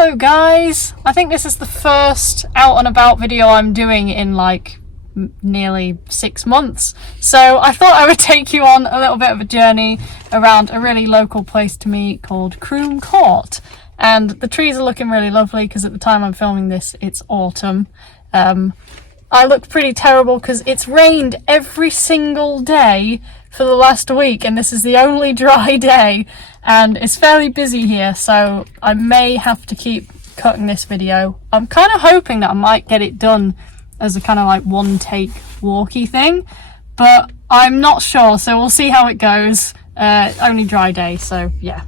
Hello guys! I think this is the first out and about video I'm doing in like nearly 6 months. So I thought I would take you on a little bit of a journey around a really local place to me called Croome Court. And the trees are looking really lovely because at the time I'm filming this it's autumn. I look pretty terrible because it's rained every single day for the last week and this is the only dry day and it's fairly busy here, so I may have to keep cutting this video. I'm kind of hoping that I might get it done as a kind of like one take walkie thing, but I'm not sure, so we'll see how it goes. Only dry day, so yeah.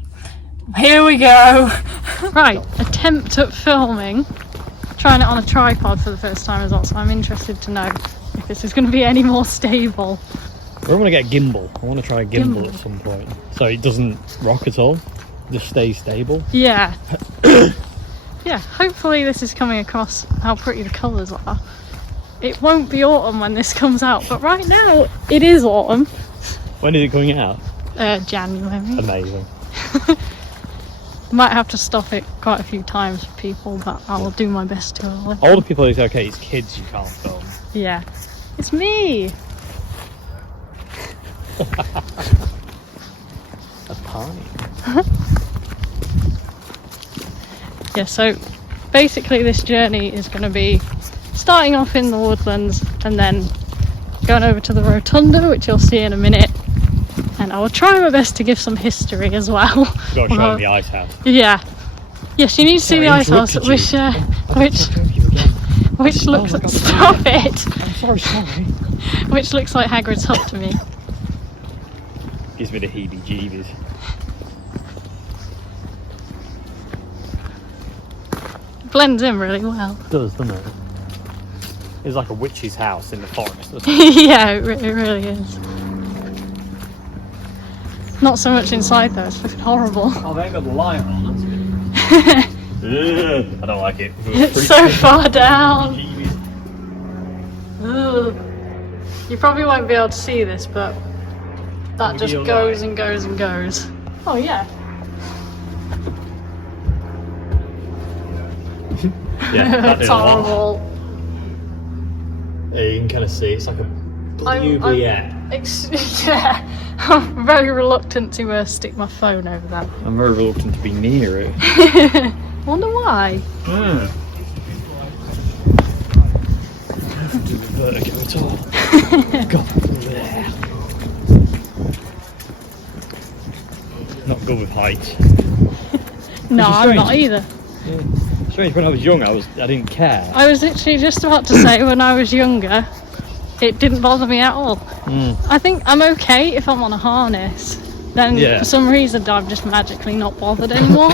Here we go. Right, attempt at filming. Trying it on a tripod for the first time as well, so I'm interested to know if this is going to be any more stable. I want to get a gimbal. I want to try a gimbal at some point, so it doesn't rock at all, just stays stable. Yeah. Yeah, hopefully this is coming across how pretty the colours are. It won't be autumn when this comes out, but right now it is autumn. When is it coming out? January. Amazing. Might have to stop it quite a few times for people, but I will do my best to avoid. Older people it's okay, it's kids you can't film. Yeah. It's me! A pine. Yeah, so basically this journey is going to be starting off in the Woodlands and then going over to the rotunda, which you'll see in a minute. And I will try my best to give some history as well. You've got to show them the ice house. Yeah. Yes, you need to see the ice house, which looks like... Stop it! I'm sorry. Which looks like Hagrid's hut to me. Gives me the heebie-jeebies. Blends in really well. It does, doesn't it? It's like a witch's house in the forest, doesn't it? Yeah, it really is. Not so much inside though, it's fucking horrible. Oh, they ain't got the light on, that's good. I don't like it. It's so far down. Ugh. You probably won't be able to see this, but that just goes and goes and goes. Oh yeah. Yeah, that it's horrible. Yeah, you can kind of see it's like a yeah. Yeah, I'm very reluctant to stick my phone over that. I'm very reluctant to be near it. Wonder why? I don't do vertigo at all. God, there. Not good with heights. No, I'm not either. Yeah. Strange, when I was young I didn't care. I was literally just about to say when I was younger it didn't bother me at all. I think I'm okay if I'm on a harness, then for some reason I'm just magically not bothered anymore.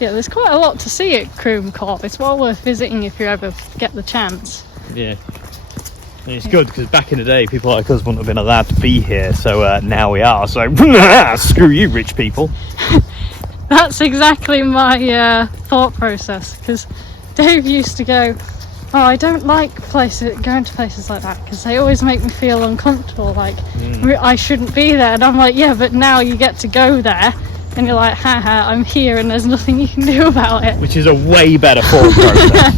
Yeah, there's quite a lot to see at Croome Court. It's well worth visiting if you ever get the chance. Yeah. And it's good because back in the day people like us wouldn't have been allowed to be here, so now we are, so screw you rich people. That's exactly my thought process, because Dave used to go, oh, I don't like going to places like that because they always make me feel uncomfortable, like I shouldn't be there. And I'm like, yeah, but now you get to go there and you're like, haha, I'm here and there's nothing you can do about it. Which is a way better thought process.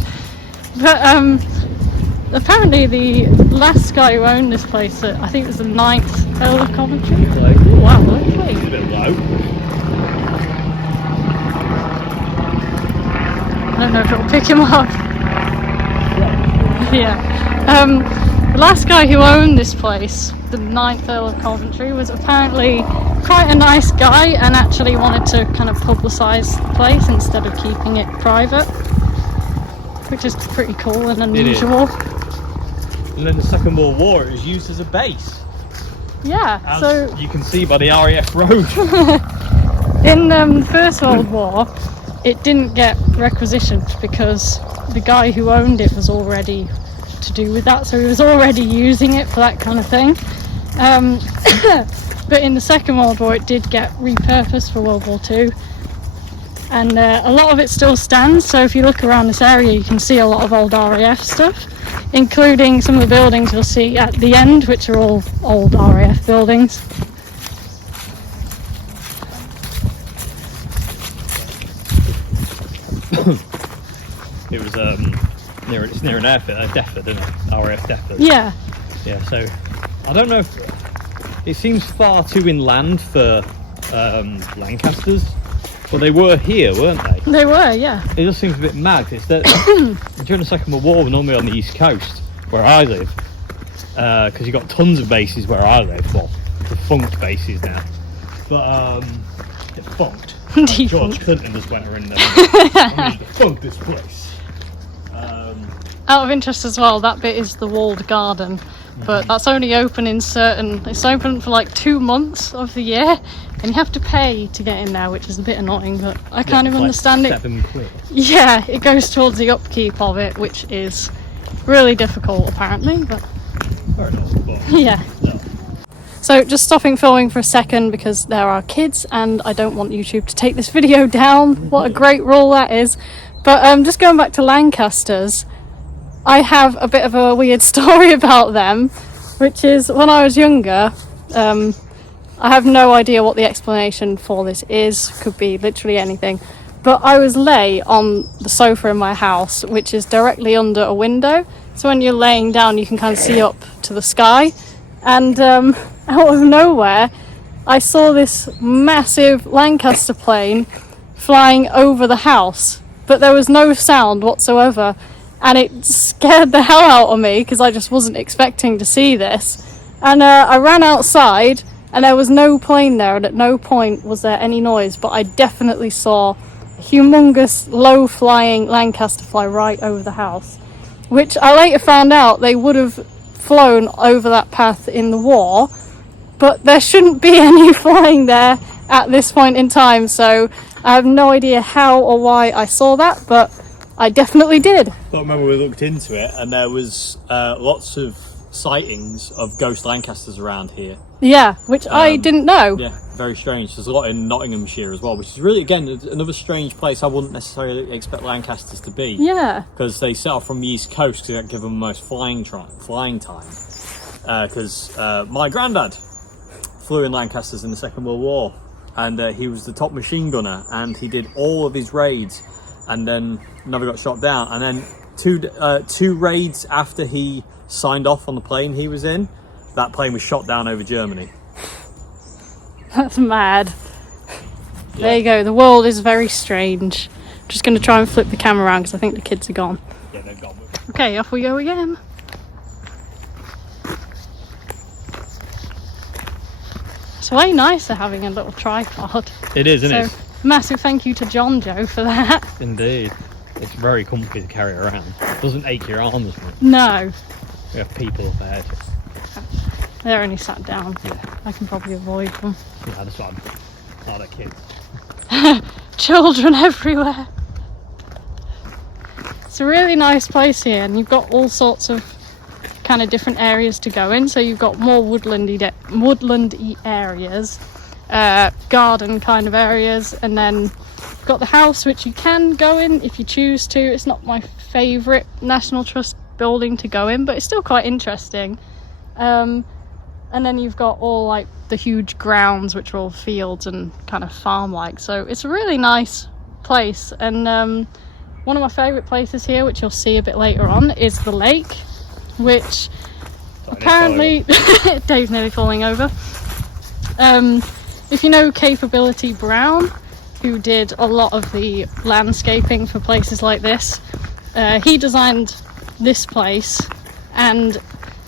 But apparently the last guy who owned this place, I think it was the 9th Earl of Coventry. Ooh, wow, lovely. It's a bit low. I don't know if it'll pick him up. Yeah. The last guy who owned this place, the 9th Earl of Coventry, was apparently quite a nice guy and actually wanted to kind of publicise the place instead of keeping it private, which is pretty cool and unusual. And then the Second World War it was used as a base. Yeah, as so you can see by the RAF road. in the First World War it didn't get requisitioned because the guy who owned it was already to do with that, so he was already using it for that kind of thing. But in the Second World War it did get repurposed for World War II, and a lot of it still stands, so if you look around this area you can see a lot of old RAF stuff, including some of the buildings you'll see at the end, which are all old RAF buildings. It was it's near an airfield, Deptford, isn't it? RAF Deptford. Yeah. Yeah. So I don't know if it seems far too inland for Lancasters, but they were here, weren't they? They were, yeah. It just seems a bit mad. It's that during the Second World War, we're normally on the east coast where I live, because you've got tons of bases where I live. Well, defunct bases now, but defunct. Defunct. George Clinton just went around there. I'm going to defunct this place. Out of interest as well, that bit is the walled garden, but that's only open in it's open for like 2 months of the year, and you have to pay to get in there, which is a bit annoying, but I kind of understand it. £7. Yeah, it goes towards the upkeep of it, which is really difficult apparently, but Very nice, but yeah. no. So just stopping filming for a second because there are kids and I don't want YouTube to take this video down. What a great rule that is. But just going back to Lancasters, I have a bit of a weird story about them, which is when I was younger, I have no idea what the explanation for this is, could be literally anything, but I was lay on the sofa in my house, which is directly under a window, so when you're laying down you can kind of see up to the sky, and out of nowhere I saw this massive Lancaster plane flying over the house, but there was no sound whatsoever. And it scared the hell out of me because I just wasn't expecting to see this. And I ran outside and there was no plane there, and at no point was there any noise, but I definitely saw a humongous low-flying Lancaster fly right over the house, which I later found out they would have flown over that path in the war, but there shouldn't be any flying there at this point in time, so I have no idea how or why I saw that, but I definitely did. I remember we looked into it, and there was lots of sightings of ghost Lancasters around here. Yeah, which I didn't know. Yeah, very strange. There's a lot in Nottinghamshire as well, which is really, again, another strange place I wouldn't necessarily expect Lancasters to be. Yeah. Because they set off from the east coast because that give them the most flying time. Because my granddad flew in Lancasters in the Second World War, and he was the top machine gunner, and he did all of his raids, and then never got shot down. And then two raids after he signed off on the plane he was in, that plane was shot down over Germany. That's mad. Yeah. There you go. The world is very strange. Just going to try and flip the camera around because I think the kids are gone. Yeah, they've gone. Okay, off we go again. It's way nicer having a little tripod. It is, isn't it? Massive thank you to John Joe for that. Indeed. It's very comfy to carry around. It doesn't ache your arms much. No. We have people up ahead. They're only sat down. Yeah. I can probably avoid them. Yeah, that's what I'm. Not a kid. Children everywhere. It's a really nice place here, and you've got all sorts of kind of different areas to go in. So you've got more woodlandy areas, garden kind of areas, and then you've got the house, which you can go in if you choose to. It's not my favourite National Trust building to go in, but it's still quite interesting. And then you've got all like the huge grounds, which are all fields and kind of farm-like. So it's a really nice place. And one of my favourite places here, which you'll see a bit later on, is the lake, which apparently Dave's nearly falling over. If you know Capability Brown, who did a lot of the landscaping for places like this, he designed this place, and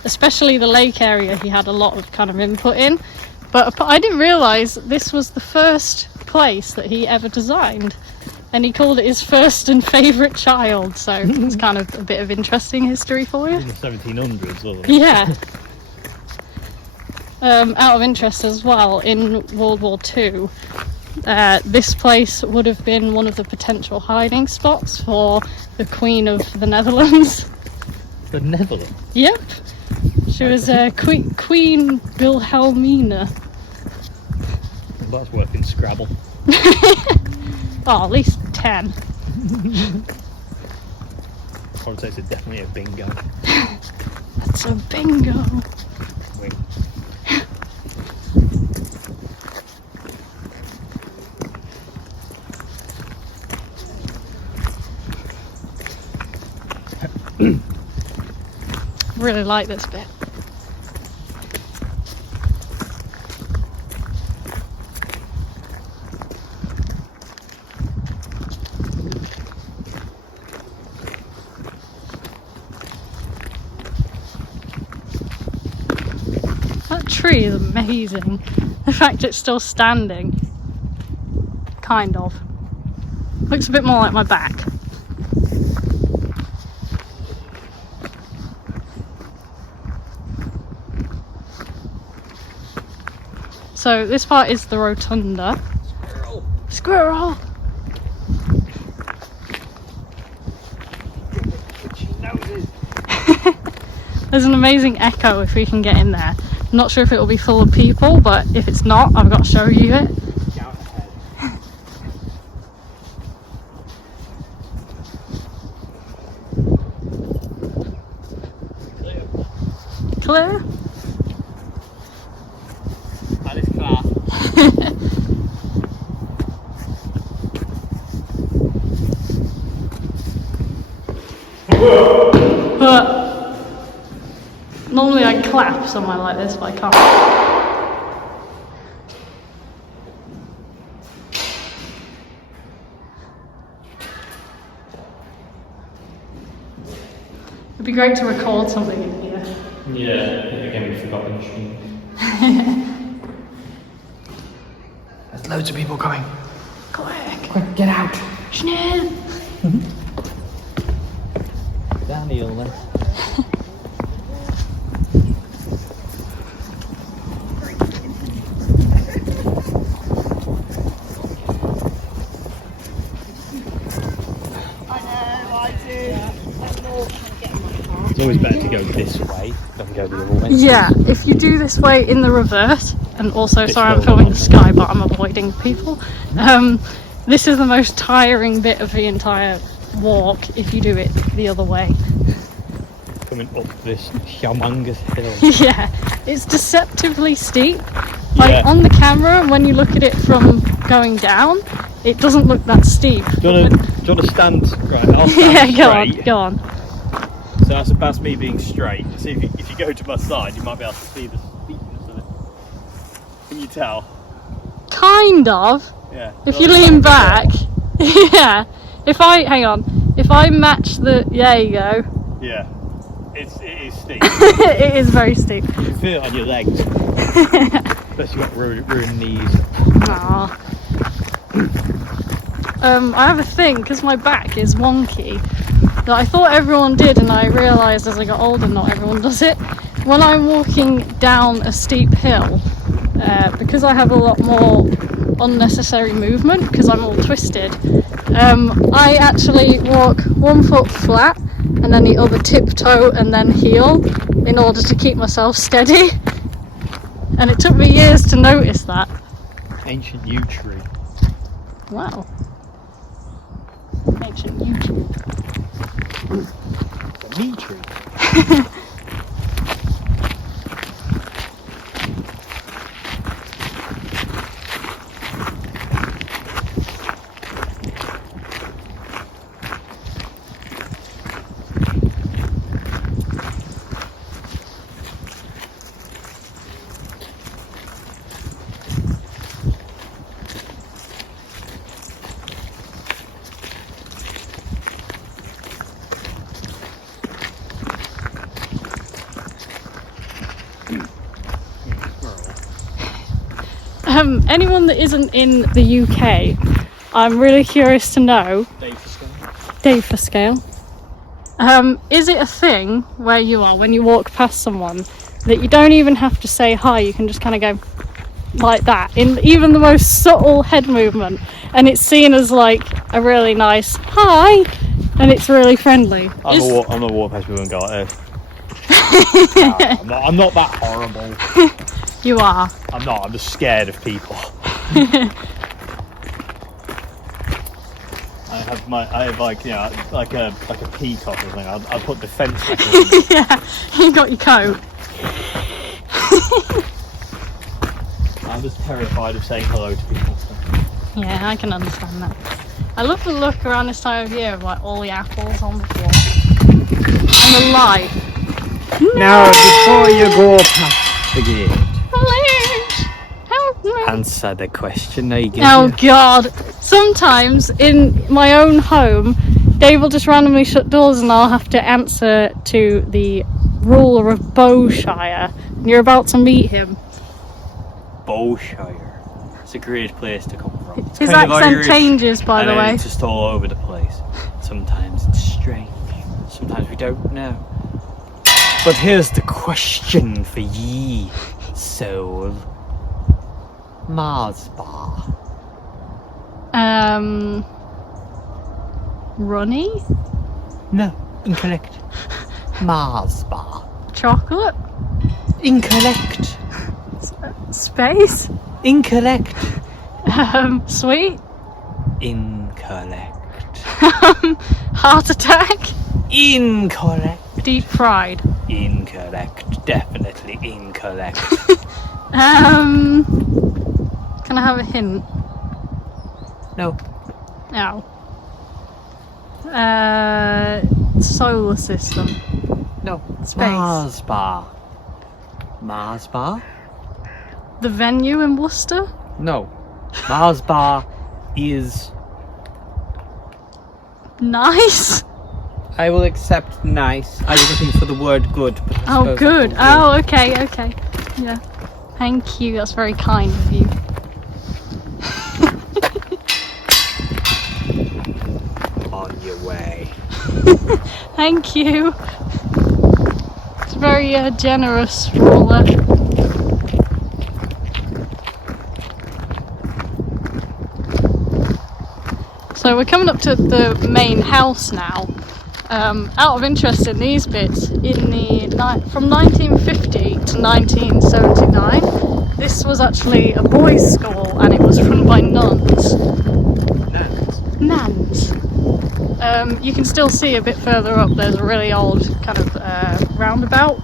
especially the lake area he had a lot of kind of input in, but I didn't realise this was the first place that he ever designed, and he called it his first and favourite child, so it's kind of a bit of interesting history for you. In the 1700s, wasn't it? Yeah. Out of interest as well, in World War II, this place would have been one of the potential hiding spots for the Queen of the Netherlands. The Netherlands? Yep. She was Queen Wilhelmina. Well, that's worth in Scrabble. Oh, at least 10. I would say it's definitely a bingo. That's a bingo. Wing. really like this bit. That tree is amazing. The fact it's still standing. Kind of. Looks a bit more like my back. So this part is the rotunda. Squirrel. Squirrel! There's an amazing echo if we can get in there. I'm not sure if it will be full of people, but if it's not, I've got to show you it. Down ahead. Clear? That is class. But normally I clap somewhere like this, but I can't. It'd be great to record something in here. Yeah, again we forgot the machine. There's loads of people coming. Quick, get out. Schnell! Daniel then. It's always better to go this way than go the other way. Yeah, if you do this way in the reverse, and also, It's sorry I'm filming. filming the sky, but I'm avoiding people. This is the most tiring bit of the entire walk if you do it the other way. Coming up this humongous hill. Yeah, it's deceptively steep. Like Yeah. on the camera, when you look at it from going down, it doesn't look that steep. Do you want to stand? Right, I'll Yeah, stand go on. So that's me being straight. So if you go to my side, you might be able to see the steepness of it. Can you tell? Kind of. Yeah. If you lean back, yeah. If I match the, there you go. Yeah. It is steep. It is very steep. You can feel it on your legs. Especially got ruined knees. Aww. I have a thing, because my back is wonky, that I thought everyone did, and I realised as I got older not everyone does it. When I'm walking down a steep hill, because I have a lot more unnecessary movement, because I'm all twisted, I actually walk 1 foot flat, and then the other tiptoe and then heel, in order to keep myself steady. And it took me years to notice that. Ancient yew tree. Wow. Ancient YouTube. A meat tree. Anyone that isn't in the UK, I'm really curious to know. Dave for scale. Is it a thing where you are when you walk past someone that you don't even have to say hi? You can just kind of go like that in even the most subtle head movement, and it's seen as like a really nice hi, and it's really friendly. I'm a walk past people and go like this. I'm not that horrible. You are. I'm not. I'm just scared of people. I have like you know like a peacock or something. I'll put the fence back in. Yeah, you got your coat. I'm just terrified of saying hello to people. Yeah, I can understand that. I love the look around this time of year of like all the apples on the floor and the light. Now, before you go past the gate, Please, help me. answer the question I give Oh you. God! Sometimes in my own home, Dave will just randomly shut doors, and I'll have to answer to the ruler of Bowshire. And you're about to meet him. Bowshire. It's a great place to come from. It's His kind of accent Irish, changes, by the and way. it's just all over the place. Sometimes it's strange. Sometimes we don't know. But here's the question for ye, soul. Mars bar. Runny? No, incorrect. Mars bar. Chocolate? Incorrect. Space? Incorrect. Sweet? Incorrect. Heart attack? Incorrect. Deep fried? Incorrect. Definitely incorrect. Can I have a hint? No. No. Solar system. No. Space. Mars bar. Mars bar? The venue in Worcester? No. Mars bar is... Nice? I will accept nice. I was looking for the word good. But I Oh, suppose good. that's all Oh, okay, okay. Yeah. Thank you. That's very kind of you. on your way. Thank you. It's very generous, ruler. So we're coming up to the main house now. Out of interest in these bits, from 1950 to 1979, this was actually a boys' school and it was run by nuns. Nuns. You can still see a bit further up, there's a really old kind of roundabout.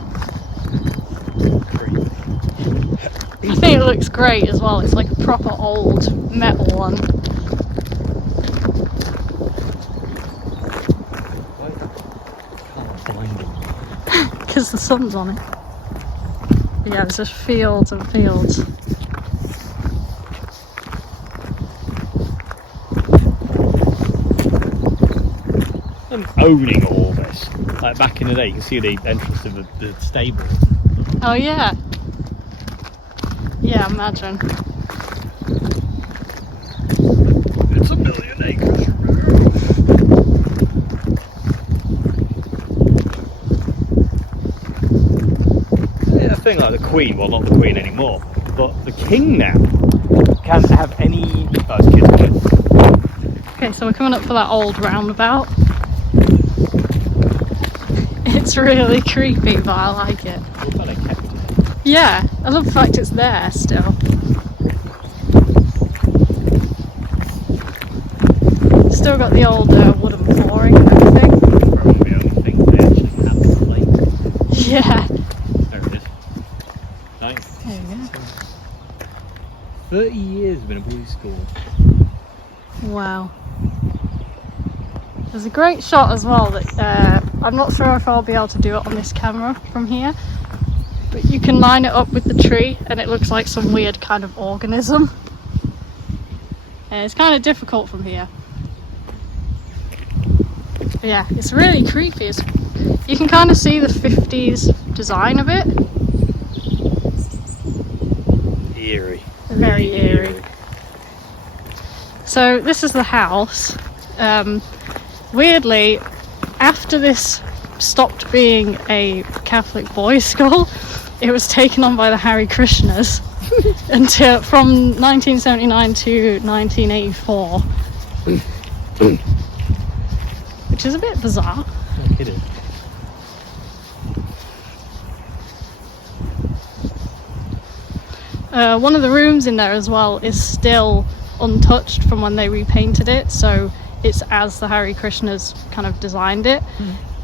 I think it looks great as well, it's like a proper old metal one. Because the sun's on it. But yeah, it's just fields and fields. I'm owning all this. Like back in the day, you can see the entrance to the stable. Oh yeah. Yeah, imagine. It's 1,000,000 acres. Yeah, a thing like the Queen, well not the Queen anymore, but the King now can't have any kids. Okay, so we're coming up for that old roundabout. It's really creepy, but I like it. But I kept it. Yeah, I love the fact it's there still. Still got the old wooden flooring and everything. Probably the only thing they actually have to play. Yeah. There it is. Nice. There you 30 years been a boys' school. go. Wow. There's a great shot as well that I'm not sure if I'll be able to do it on this camera from here, but you can line it up with the tree and it looks like some weird kind of organism. It's kind of difficult from here. But yeah, it's really creepy. You can kind of see the 50s design of it. Eerie. Very eerie. So this is the house. Weirdly, after this stopped being a Catholic boys' school, it was taken on by the Hare Krishnas until from 1979 to 1984, which is a bit bizarre. No kidding. One of the rooms in there as well is still untouched from when they repainted it, so it's as the Hare Krishnas kind of designed it.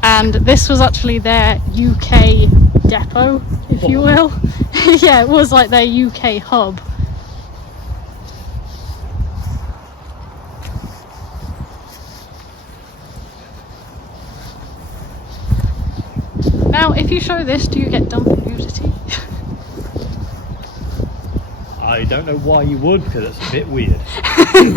And this was actually their UK depot, if you will. Yeah, it was like their UK hub. Now, if you show this, do you get done for nudity? I don't know why you would, because it's a bit weird. You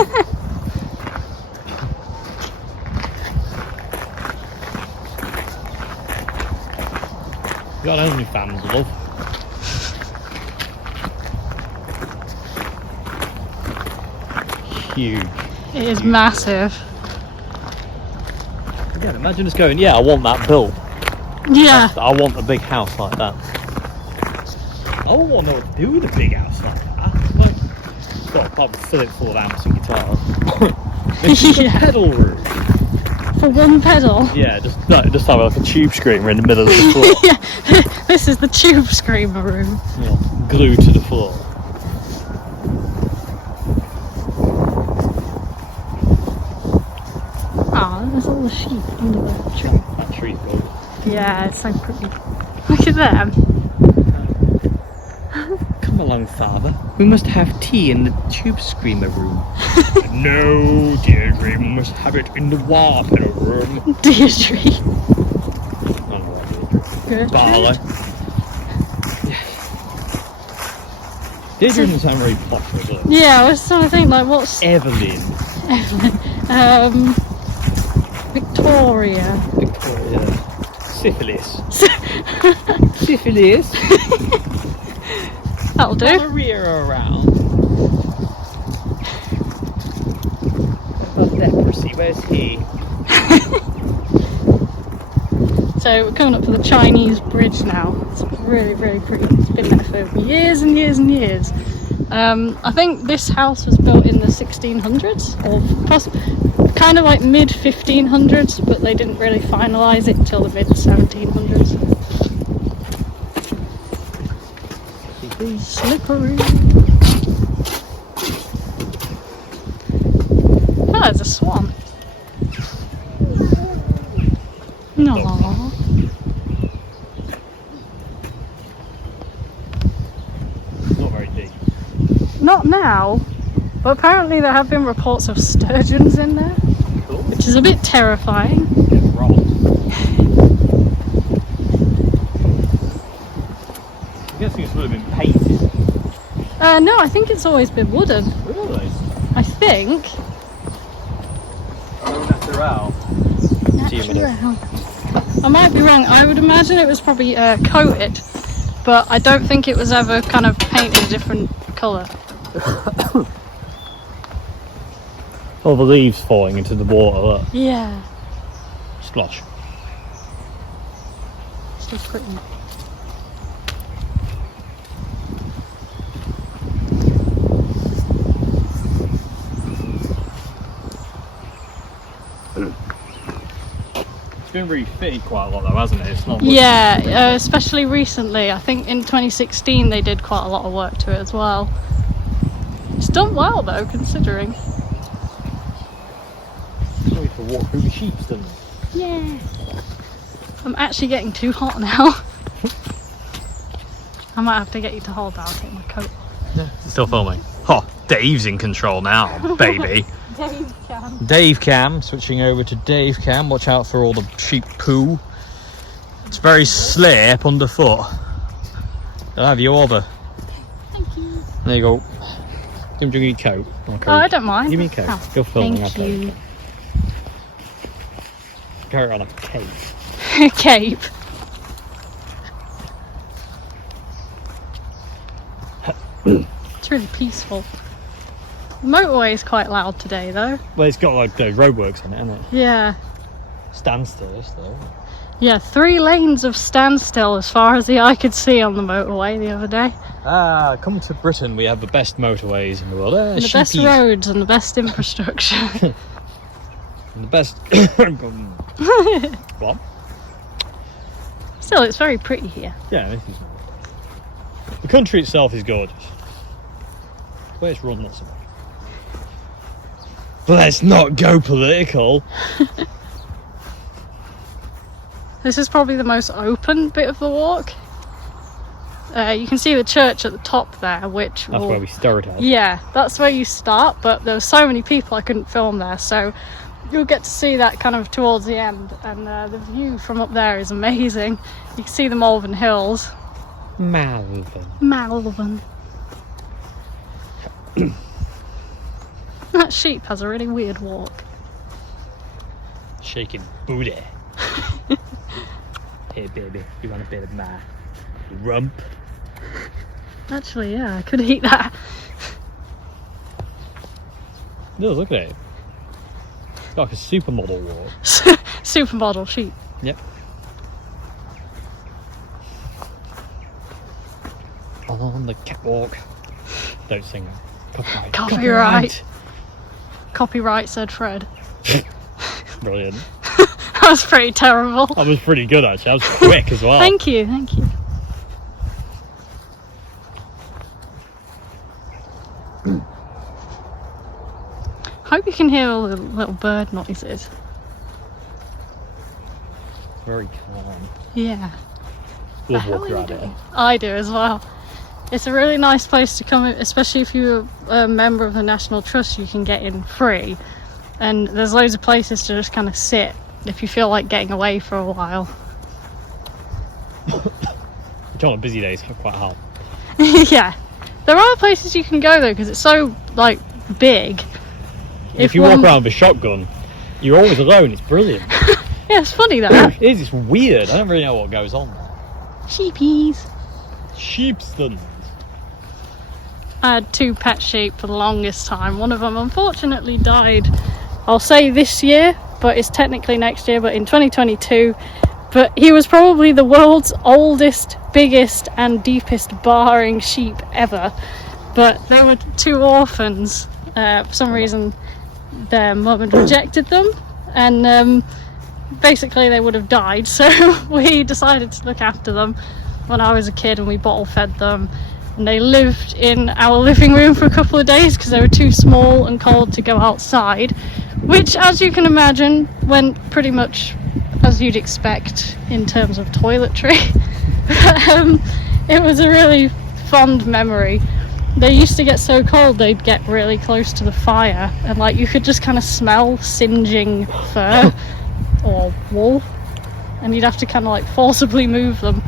got OnlyFans, love. Huge. It is massive. Again, imagine us going, yeah, I want that built. Yeah. I want a big house like that. I wouldn't want to know what to do with a big house like that. Like, well, probably fill it full of amps and guitars. This is a pedal room. For one pedal? Yeah, just have like a tube screamer in the middle of the floor. Yeah, this is the tube screamer room. Yeah, glued to the floor. Oh, there's all the sheep under the tree. That tree's good. Yeah, it's so pretty. Look at them. Come along, father. We must have tea in the tube screamer room. No, Deirdre, we must have it in the water room. Deirdre. I don't know what Deirdre. Barlow. Deirdre doesn't sound very popular, does it? Yeah, I was trying to think, like, what's... Evelyn. Victoria. Victoria. Syphilis. Syphilis. That'll do. Maria around. What about leprosy? Where's he? So we're coming up to the Chinese bridge now. It's really, really pretty. It's been there for years and years and years. I think this house was built in the 1600s, or kind of like mid 1500s, but they didn't really finalise it until the mid 1700s. Slippery. Oh, there's a swan. No. Not very deep. Not now, but apparently there have been reports of sturgeons in there, Cool. which is a bit terrifying. It's wrong. I'm guessing it's would have been painted. No, I think it's always been wooden. Really? I think. Natural. I might be wrong. I would imagine it was probably coated, but I don't think it was ever kind of painted a different colour. All the leaves falling into the water, look. Yeah. Splosh. So pretty. It's been refitted quite a lot though, hasn't it? It's not. Yeah, especially recently. I think in 2016 they did quite a lot of work to it as well. It's done well though, considering. Sorry to walk through the sheep, doesn't it? Yeah. I'm actually getting too hot now. I might have to get you to hold down, take my coat. Yeah. Still filming. Oh, Dave's in control now, baby. Dave Cam. Dave Cam, switching over to Dave Cam. Watch out for all the sheep poo. It's very slip underfoot. I'll have you over. Thank you. There you go. Give me your coat. Oh, I don't mind. Give me a coat. Oh, Go filming. thank you. Carry on a cape. Cape. It's really peaceful. The motorway is quite loud today though. Well, it's got like those roadworks on it, hasn't it? Yeah. Standstills though. Yeah, 3 lanes of standstill as far as the eye could see on the motorway the other day. Come to Britain, we have the best motorways in the world. And the best roads and the best infrastructure. And the best. What? Still, it's very pretty here. Yeah, this is. The country itself is gorgeous. The way it's run, not so much. Let's not go political. This is probably the most open bit of the walk. You can see the church at the top there, which That's where we started. Yeah, that's where you start, but there were so many people I couldn't film there, so you'll get to see that kind of towards the end, and the view from up there is amazing. You can see the Malvern Hills. Malvern. That sheep has a really weird walk. Shaking booty. Hey baby, you want a bit of my rump? Actually, yeah, I could eat that. No, look at it. It's like a supermodel walk. Supermodel sheep. Yep. On the catwalk. Don't sing that. Copyright. Copyright, said Fred. Brilliant. That was pretty terrible. That was pretty good actually. That was quick as well. Thank you, thank you. Hope you can hear all the little bird noises. Very calm. Yeah. Love walking around it. I do as well. It's a really nice place to come in, especially if you're a member of the National Trust. You can get in free, and there's loads of places to just kind of sit if you feel like getting away for a while. Which on busy days are quite hard. Yeah, there are places you can go though because it's so like big. If you walk around with a shotgun, you're always alone. It's brilliant. Yeah, it's funny that. It is. It's weird. I don't really know what goes on there. Sheepies. Sheepstons. I had 2 pet sheep for the longest time. One of them unfortunately died, I'll say this year, but it's technically next year, but in 2022. But he was probably the world's oldest, biggest and deepest barring sheep ever. But there were 2 orphans. For some reason their mum had rejected them, and basically they would have died, so we decided to look after them when I was a kid, and we bottle fed them, and they lived in our living room for a couple of days because they were too small and cold to go outside, which, as you can imagine, went pretty much as you'd expect in terms of toiletry. It was a really fond memory. They used to get so cold they'd get really close to the fire, and like you could just kind of smell singeing fur or wool, and you'd have to kind of like forcibly move them.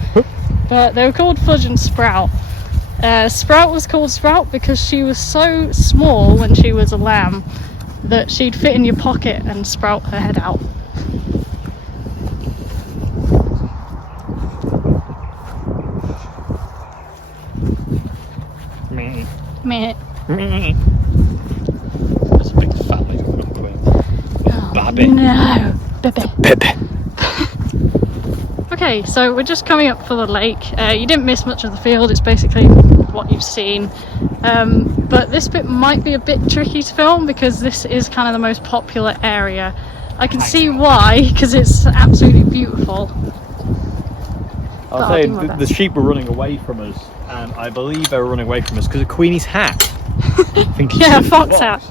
But they were called Fudge and Sprout. Sprout was called Sprout because she was so small when she was a lamb that she'd fit in your pocket and sprout her head out. Meh. There's a big family coming up with. Oh, Babby. No, baby. Baby. Okay, so we're just coming up for the lake. You didn't miss much of the field, it's basically what you've seen. But this bit might be a bit tricky to film because this is kind of the most popular area. I can see why, because it's absolutely beautiful. I'll say the sheep were running away from us, and I believe they were running away from us because of Queenie's hat. Yeah, fox hat.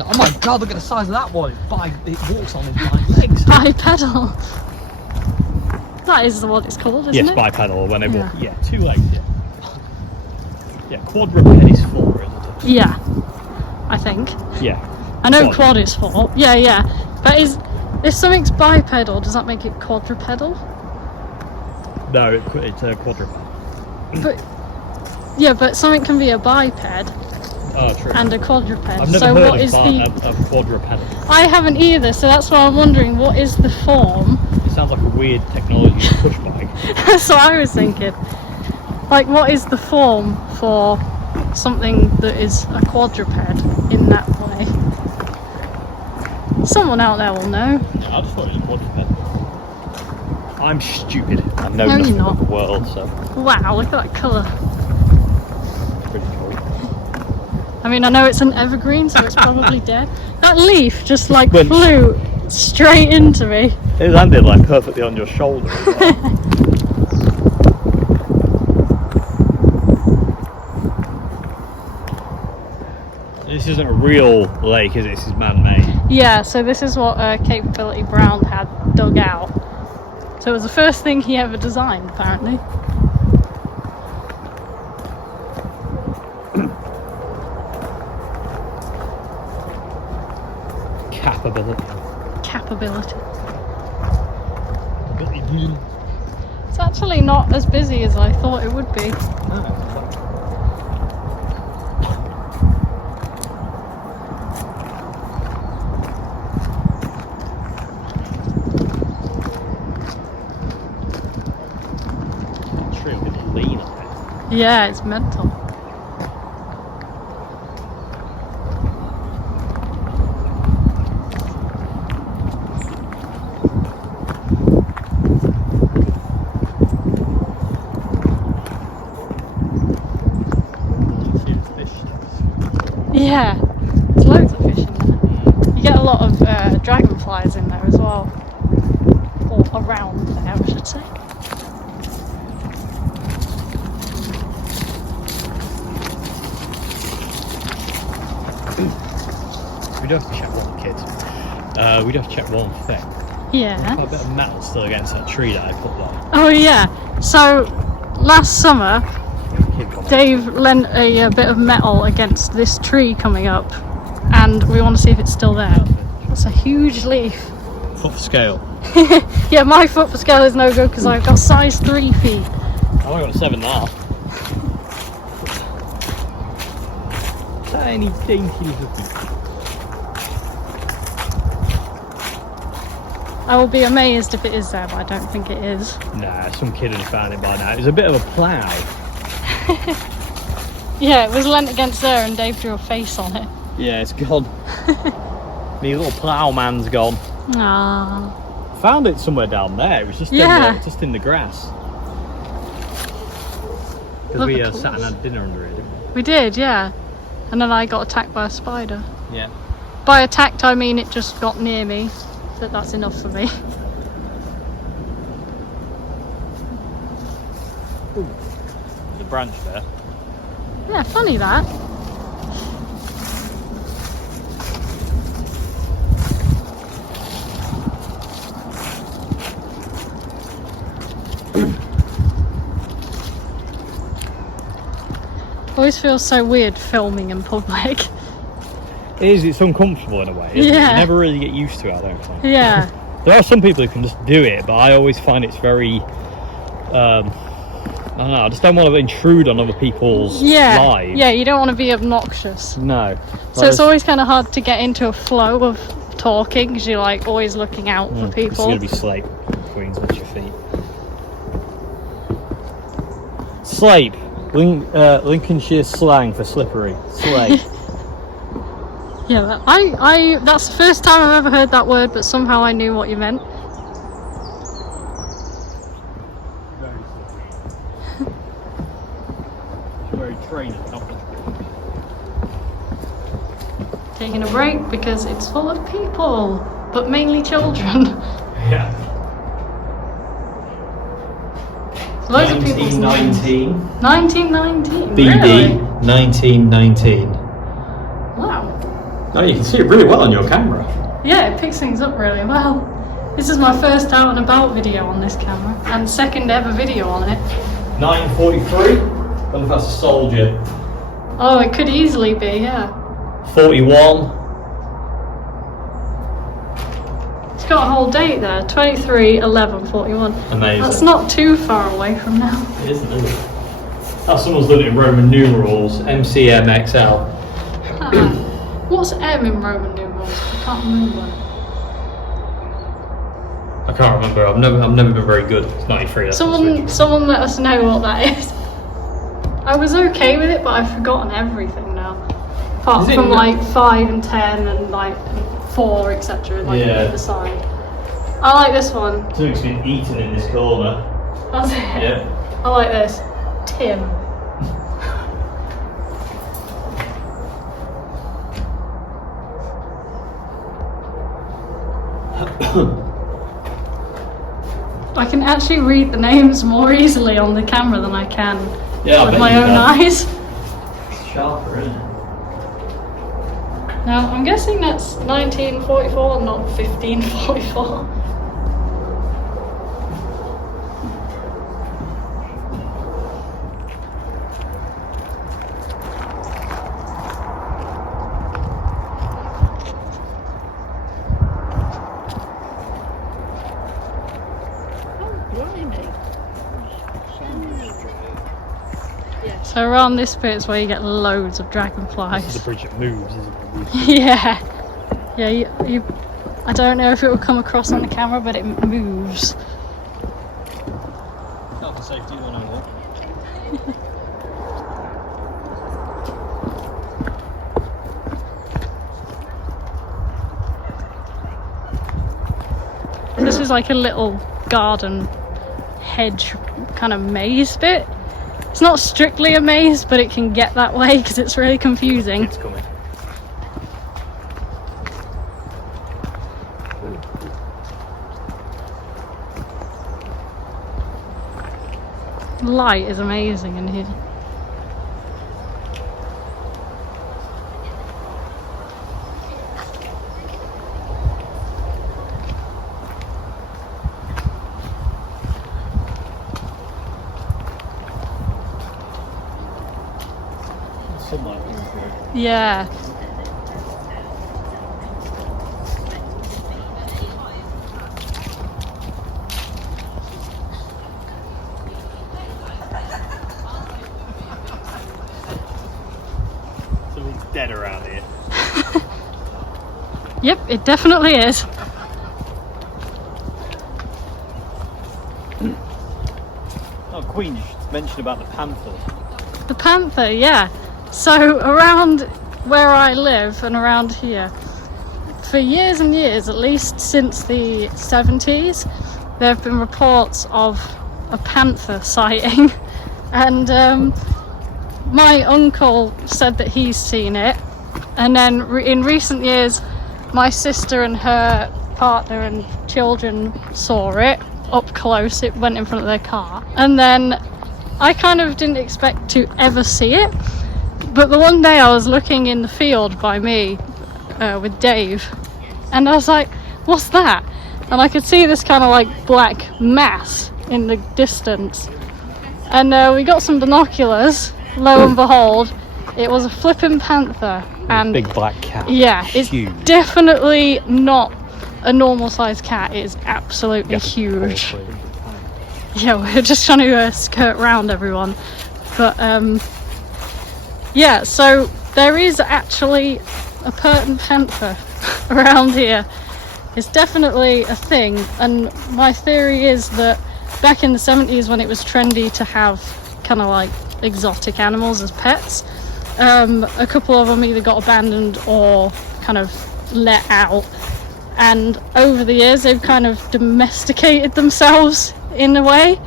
Oh my god, look at the size of that one. It walks on its hind legs. Bipedal. That is what it's called, isn't it? Yes, bipedal when they walk. Yeah, 2 legs, yeah. Yeah, quadruped is 4, isn't it? Yeah, I think. Yeah. I know quad is 4. Yeah. But if something's bipedal, does that make it quadrupedal? No, it's a quadruped. But something can be a biped. Oh, true. And a quadruped. I've never so heard what is of quadruped. I haven't either, so that's why I'm wondering what is the form. It sounds like a weird technology push bike. That's what I was thinking. Like, what is the form for something that is a quadruped in that way? Someone out there will know. Yeah, I just thought it was quadruped. I'm stupid. I know No, nothing you're not. about the world, so. Wow, look at that colour. Pretty cool. I mean, I know it's an evergreen, so it's probably dead. That leaf just like Went flew straight into me. It landed like perfectly on your shoulder as well. This isn't a real lake, is it? This is man-made. Yeah, so this is what Capability Brown had dug out. So it was the first thing he ever designed, apparently. capability. Capability. It's actually not as busy as I thought it would be. It's really lean up there. Yeah, it's mental. Yeah, there's loads of fish in there. You get a lot of dragonflies in there as well. Or around there, I should say. We do have to check one, kids. We do have to check one thing. Yeah. I've got a bit of metal still against that tree that I put there. Oh yeah. So last summer, Dave lent a bit of metal against this tree coming up, and we want to see if it's still there. That's a huge leaf. Foot for scale. Yeah, my foot for scale is no good because I've got size 3 feet. I've only got 7.5. Tiny, dainty little feet. I will be amazed if it is there, but I don't think it is. Nah, some kid would have found it by now. It was a bit of a plough. Yeah, it was lent against there and Dave drew a face on it. Yeah, it's gone. The little ploughman's gone. Ah. Found it somewhere down there. It was just just in the grass. Because we sat and had dinner under it, didn't we? We did, yeah. And then I got attacked by a spider. Yeah. By attacked, I mean it just got near me. So that's enough for me. Ooh. There's a branch there. Yeah, funny that. Always feels so weird filming in public. It is, it's uncomfortable in a way, isn't it? You never really get used to it, I don't think. Yeah. There are some people who can just do it, but I always find it's very, I don't know, I just don't want to intrude on other people's lives. Yeah, you don't want to be obnoxious. No. So it's always kind of hard to get into a flow of talking because you're like always looking out for people. It's going to be slate queens at your feet. Slape. Lincolnshire slang for slippery. Slape. Yeah, that's the first time I've ever heard that word, but somehow I knew what you meant. Very slippery. It's very trained, not Taking a break because it's full of people, but mainly children. Yeah. Loads of people's names. 1919. BD Really? 1919. Wow. Oh, you can see it really well on your camera. Yeah, it picks things up really well. This is my first out and about video on this camera, and second ever video on it. 943. What if that's a soldier? Oh, it could easily be, yeah. 41. It's got a whole date there, 23/11/41. Amazing. That's not too far away from now. It isn't, is it? Oh, someone's done it in Roman numerals. MCMXL. What's M in Roman numerals? I can't remember. I can't remember. I've never been very good. It's 93. That's Someone let us know what that is. I was okay with it, but I've forgotten everything now. Apart from like 5 and 10 and like 4, etc. Like at the side. I like this one. Something's been eaten in this corner. That's it. Yeah. I like this. Tim. I can actually read the names more easily on the camera than I can with my own eyes. It's sharper, isn't it? Now, I'm guessing that's 1944, not 1544. So around this bit is where you get loads of dragonflies. This is the bridge that moves, isn't it? Yeah. Yeah, you I don't know if it will come across on the camera, but it moves. Health and safety, I know what. This is like a little garden hedge kind of maze bit. It's not strictly a maze, but it can get that way because it's really confusing. It's coming. Light is amazing in here. Sunlight. Yeah. Something's dead around here. Yep, it definitely is. Oh, Queen, you should mention about the Panther. The Panther, yeah. So around where I live and around here, for years and years, at least since the 70s, there have been reports of a panther sighting. And my uncle said that he's seen it. And then in recent years, my sister and her partner and children saw it up close. It went in front of their car. And then I kind of didn't expect to ever see it. But the one day I was looking in the field by me with Dave, and I was like, what's that? And I could see this kind of like black mass in the distance. And we got some binoculars. Lo and behold, it was a flipping panther. And big black cat. yeah, it's huge. Definitely not a normal sized cat. It is absolutely huge. Yeah, we're just trying to skirt round everyone. But yeah, so there is actually a Purton panther around here. It's definitely a thing, and my theory is that back in the 70s when it was trendy to have kind of like exotic animals as pets, a couple of them either got abandoned or kind of let out, and over the years they've kind of domesticated themselves in a way,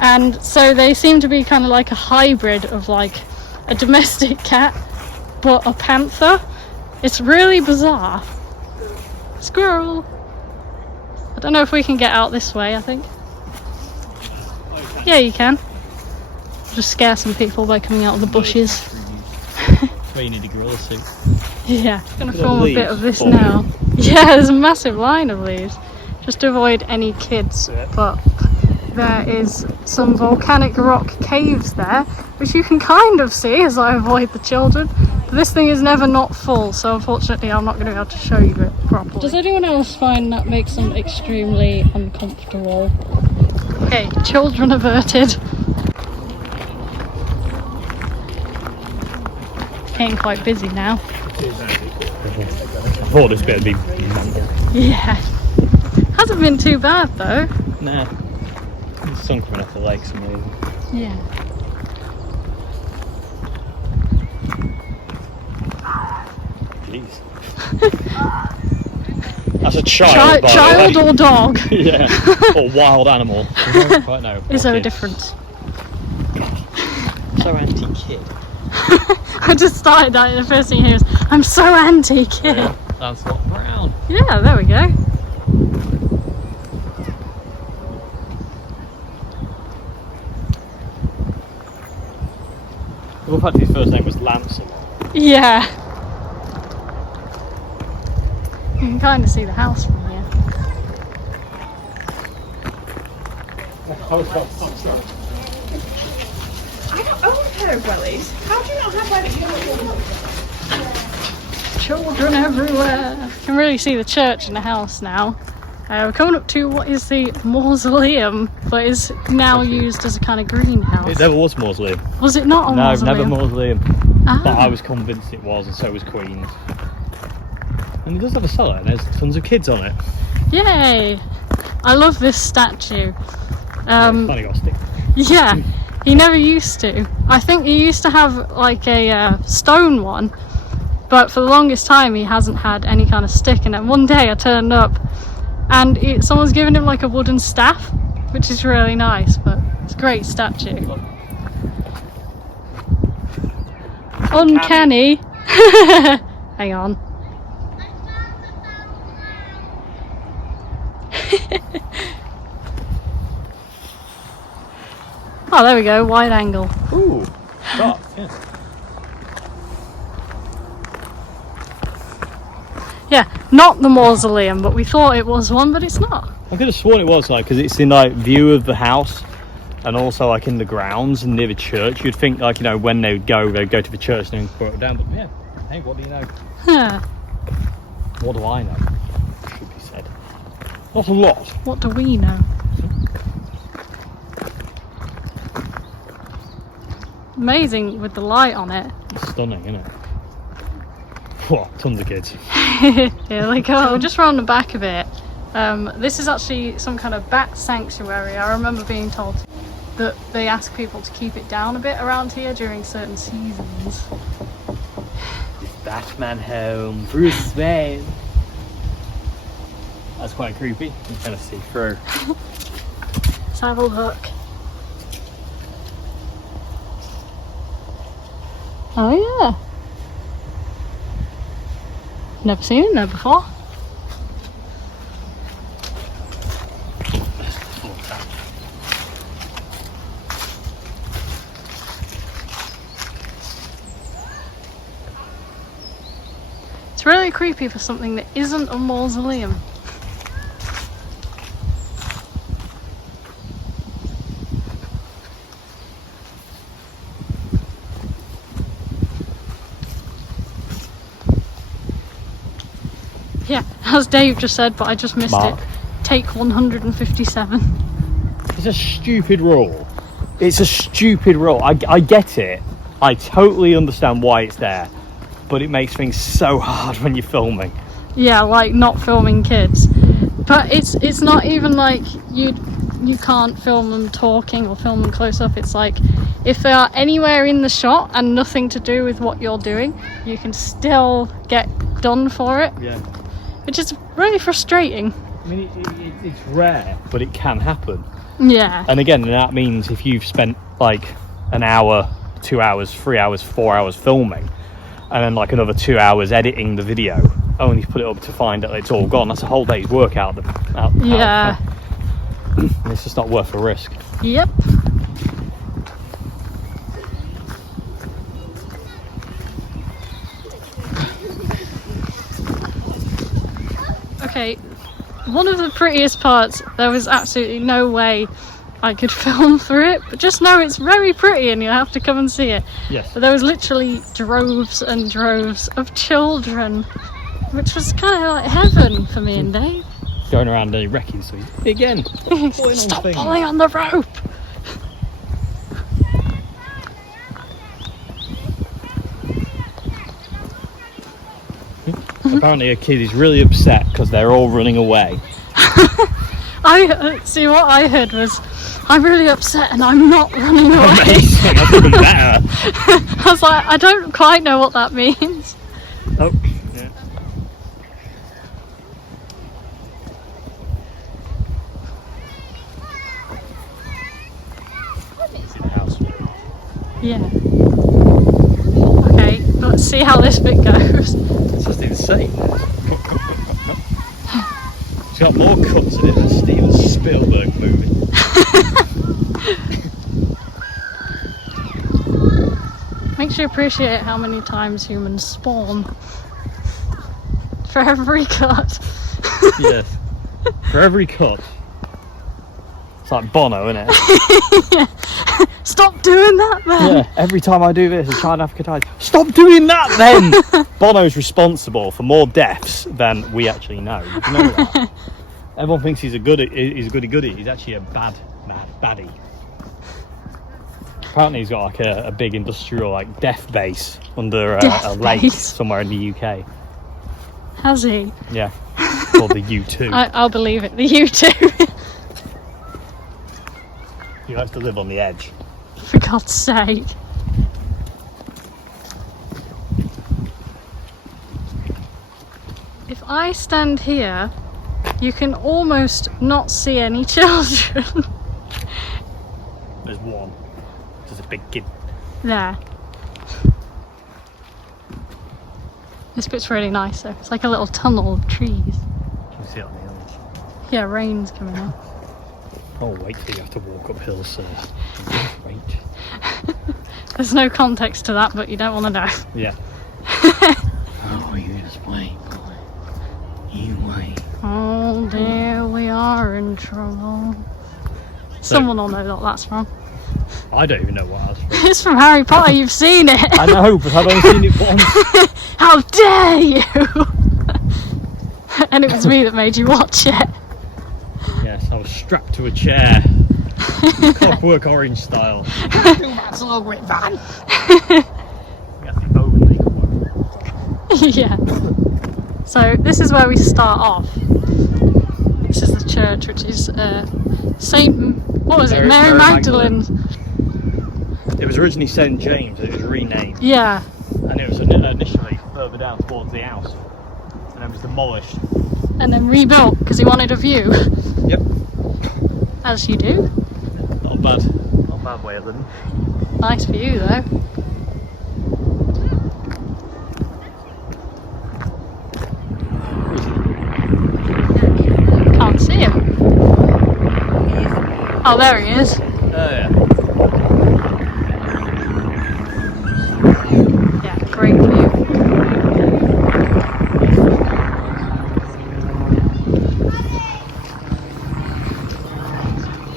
and so they seem to be kind of like a hybrid of like a domestic cat but a panther. It's really bizarre. Squirrel. I don't know if we can get out this way, I think. Yeah, you can. Just scare some people by coming out of the bushes. Where you need a gorilla suit. Yeah, I'm gonna film a bit of this now. Yeah, there's a massive line of leaves. Just to avoid any kids, but there is some volcanic rock caves there, which you can kind of see as I avoid the children. But this thing is never not full, so unfortunately I'm not going to be able to show you it properly. Does anyone else find that makes them extremely uncomfortable? Okay, children averted. Getting quite busy now. I thought this bit would be mental. Yeah. Hasn't been too bad though. Nah. The sun coming off the lake's amazing. Yeah. Jeez. That's a child, by child the way. or dog? Yeah. Or wild animal. I don't quite know. Is there a difference? So anti-kid. I just started that, the first thing here is, I'm so anti-kid. Yeah, that's not brown. Yeah, there we go. The fact his first name was Lancelot. Yeah. You can kind of see the house from here. I don't own a pair of wellies. How do you not have one at your Children everywhere. You can really see the church and the house now. We're coming up to what is the mausoleum, but is now used as a kind of greenhouse. It never was a mausoleum. Was it not a No, mausoleum? never mausoleum. Ah. But I was convinced it was, and so was Queen's. And it does have a cellar, and there's tons of kids on it. Yay! I love this statue. It's finally got a stick. Yeah, he never used to. I think he used to have like a stone one, but for the longest time he hasn't had any kind of stick. And then one day I turned up and someone's given him like a wooden staff, which is really nice, but it's a great statue. Uncanny. Hang on. Oh, there we go, wide angle. Ooh, dark, yeah. Yeah, not the mausoleum, but we thought it was one, but it's not. I could have sworn it was, like, because it's in like view of the house, and also like in the grounds and near the church. You'd think, like, you know, when they'd go to the church and then put it down. But yeah, hey, what do you know? Huh. What do I know? Should be said. Not a lot. What do we know? Amazing with the light on it. It's stunning, isn't it? Whoa, tons of kids. Here they go. We're just round the back of it. This is actually some kind of bat sanctuary. I remember being told that they ask people to keep it down a bit around here during certain seasons. Batman home, Bruce Wayne. That's quite creepy. You can kind of see through. Let's have a look. Oh yeah. Never seen it there before. It's really creepy for something that isn't a mausoleum. Yeah, as Dave just said, but I just missed Mark. it. Take 157. It's a stupid rule. It's a stupid rule. I get it. I totally understand why it's there, but it makes things so hard when you're filming. Yeah, like not filming kids. But it's not even like you can't film them talking or film them close up. It's like if they are anywhere in the shot and nothing to do with what you're doing, you can still get done for it. Yeah. Which is really frustrating. I mean, it's rare, but it can happen. Yeah. And again, that means if you've spent like an hour, 2 hours, 3 hours, 4 hours filming, and then like another 2 hours editing the video, only to put it up to find that it's all gone, that's a whole day's work out. Yeah. And it's just not worth the risk. Yep. Okay, one of the prettiest parts, there was absolutely no way I could film through it, but just know it's very pretty and you'll have to come and see it. Yes. But there was literally droves and droves of children, which was kind of like heaven for me and Dave. Going around a wrecking suite. Again. Stop pulling on the rope! Apparently a kid is really upset because they're all running away. I see, what I heard was, I'm really upset and I'm not running away. Amazing, that's even better. I was like, I don't quite know what that means. Oh, yeah. See the house. Yeah. Okay, let's see how this bit goes. It's just insane. It's got more cuts in it than Steven Spielberg movie. Makes you appreciate how many times humans spawn. For every cut. Yes. For every cut. It's like Bono, isn't it? Yeah. Stop doing that then! Yeah, every time I do this, a child in Africa dies. Stop doing that then! Bono's responsible for more deaths than we actually know. Did you know that? Everyone thinks he's a goody. He's actually a baddie. Apparently, he's got like a big industrial like death base under a lake somewhere in the UK. Has he? Yeah, called the U2. I'll believe it. The U2. He likes to live on the edge. For God's sake. If I stand here, you can almost not see any children. There's one. There's a big kid. There. This bit's really nice though. It's like a little tunnel of trees. You can see it on the hills. Yeah, rain's coming up. Oh, wait till you have to walk up hills, sir. Wait. There's no context to that, but you don't want to know. Yeah. Oh, you just wait, boy. You wait. Oh dear, we are in trouble. Someone will know what that's from. I don't even know what that's from. It's from Harry Potter, you've seen it. I know, but I've only seen it once. How dare you! And it was me that made you watch it. Yes, I was strapped to a chair. Clockwork Orange style. That's a little bit van. That's the only one. Yeah. So this is where we start off. This is the church, which is what was it? Mary Magdalene. It was originally St James. It was renamed. Yeah. And it was initially further down towards the house, and it was demolished. And then rebuilt because he wanted a view. Yep. As you do. Not a bad way of living. Nice view though. Can't see him. Oh, there he is. Oh yeah. Yeah, great view.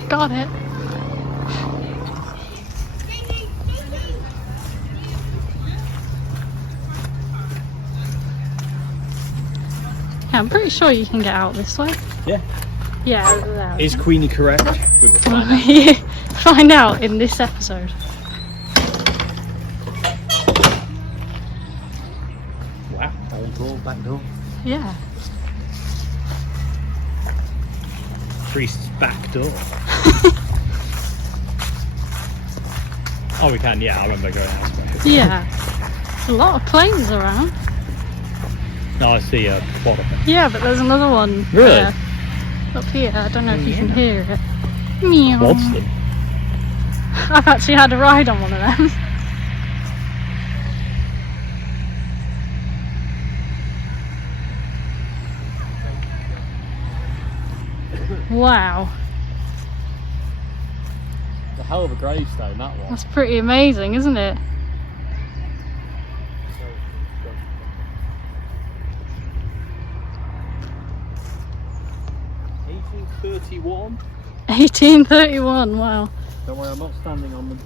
Got it. Yeah, I'm pretty sure you can get out this way. Yeah. Yeah, over there. Is Queenie correct? Find out in this episode. Wow. Old door, back door. Yeah. Priest's back door. Oh, we can. Yeah, I remember going elsewhere. Yeah. There's a lot of planes around. No, I see a plot of it. Yeah, but there's another one. Really? Up here. I don't know if you can hear it. Meow. What's them? I've actually had a ride on one of them. Wow. It's a hell of a gravestone, that one. That's pretty amazing, isn't it? $1831. 1831, wow. Don't worry, I'm not standing on them.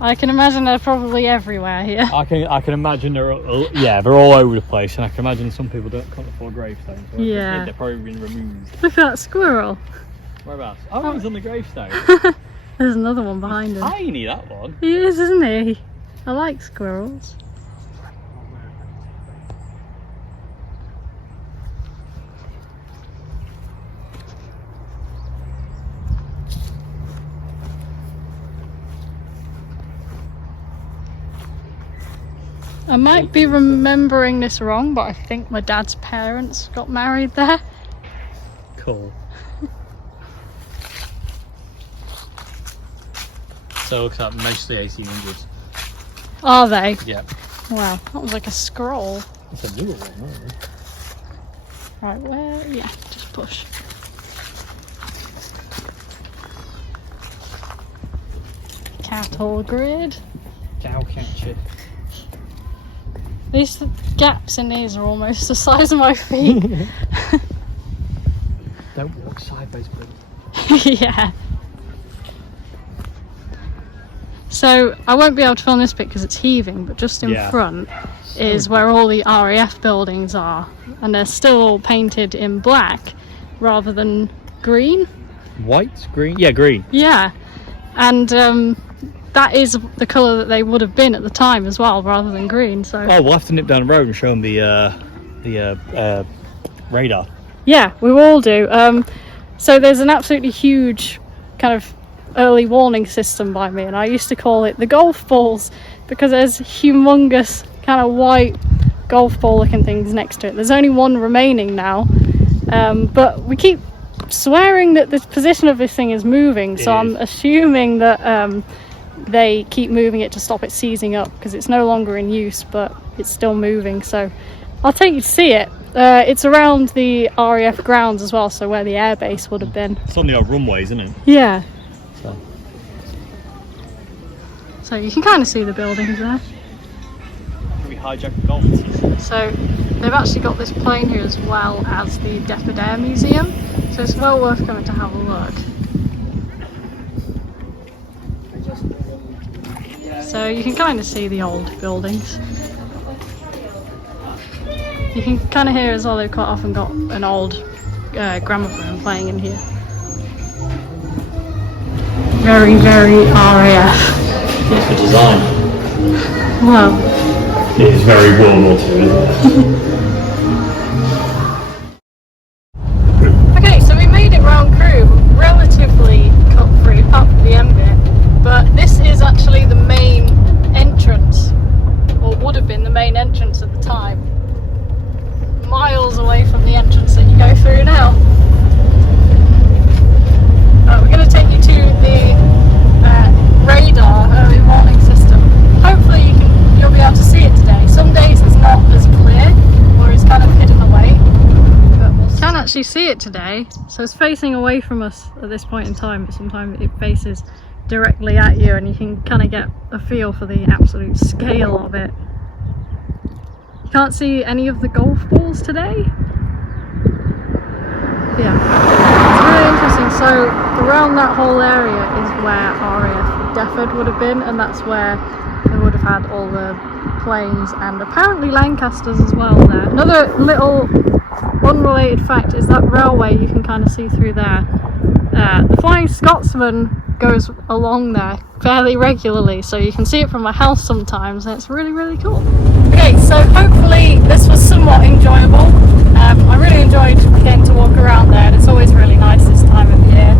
I can imagine they're probably everywhere here. I can imagine they're all over the place, and I can imagine some people can't afford gravestones. So Yeah. they're probably been removed. Look at that squirrel. Whereabouts? Oh, he's on the gravestone. There's another one behind him. Tiny, that one. He is, isn't he? I like squirrels. I might be remembering this wrong, but I think my dad's parents got married there. Cool. So it looks like mostly 1800s. Are they? Yep. Wow, that was like a scroll. It's a newer one, isn't it? Right, where? Yeah, just push. Cattle grid. Cow catcher. These gaps in these are almost the size of my feet. Don't walk sideways, please. Yeah. So I won't be able to film this bit because it's heaving, but just in front is where all the RAF buildings are, and they're still all painted in black rather than green. White, green? Yeah, green. Yeah, and that is the colour that they would have been at the time as well, rather than green. So we'll have to nip down the road and show them the radar. Yeah, we will do. So there's an absolutely huge kind of early warning system by me, and I used to call it the golf balls because there's humongous kind of white golf ball looking things next to it. There's only one remaining now, but we keep swearing that the position of this thing is moving, so I'm assuming that they keep moving it to stop it seizing up because it's no longer in use, but it's still moving. So I'll take you to see it. It's around the RAF grounds as well, so where the airbase would have been. It's on the old runways, isn't it? Yeah. So you can kind of see the buildings there. We hijacked the golf. So they've actually got this plane here as well as the Depot Air Museum, so it's well worth coming to have a look. So you can kind of see the old buildings. You can kind of hear as well they've quite often got an old gramophone playing in here. Very, very RAF. It's the design. Well, it is very World War II, isn't it? okay, so we made it round Croome, relatively cut-free, apart from the end bit, but this is actually the main entrance, or would have been the main entrance at the time. Miles away from the entrance that you go through now. We're going to take you to the radar early warning system. Hopefully you'll be able to see it today. Some days it's not as clear, or it's kind of hidden away, but we'll can actually see it today. So it's facing away from us at this point in time, but sometimes it faces directly at you, and you can kind of get a feel for the absolute scale of it. You can't see any of the golf balls today. Yeah, it's really interesting. So around that whole area is where RAF Depot would have been, and that's where they would have had all the planes and apparently Lancasters as well there. Another little unrelated fact is that railway you can kind of see through there. The Flying Scotsman goes along there fairly regularly, so you can see it from my house sometimes, and it's really, really cool. Okay, so hopefully this was somewhat enjoyable. I really enjoyed getting to walk around there, and it's always really nice this time of year.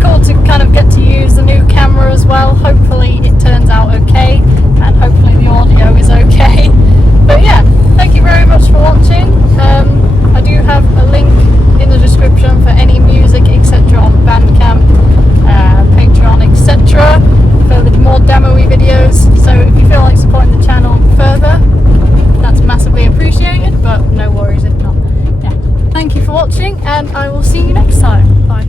Cool to kind of get to use the new camera as well. Hopefully it turns out okay, and hopefully the audio is okay. But yeah, thank you very much for watching. I do have a link in the description for any music etc. on Bandcamp, Patreon etc. for the more demo-y videos. So if you feel like supporting the channel further, that's massively appreciated, but no worries if not. Yeah. Thank you for watching, and I will see you next time. Bye.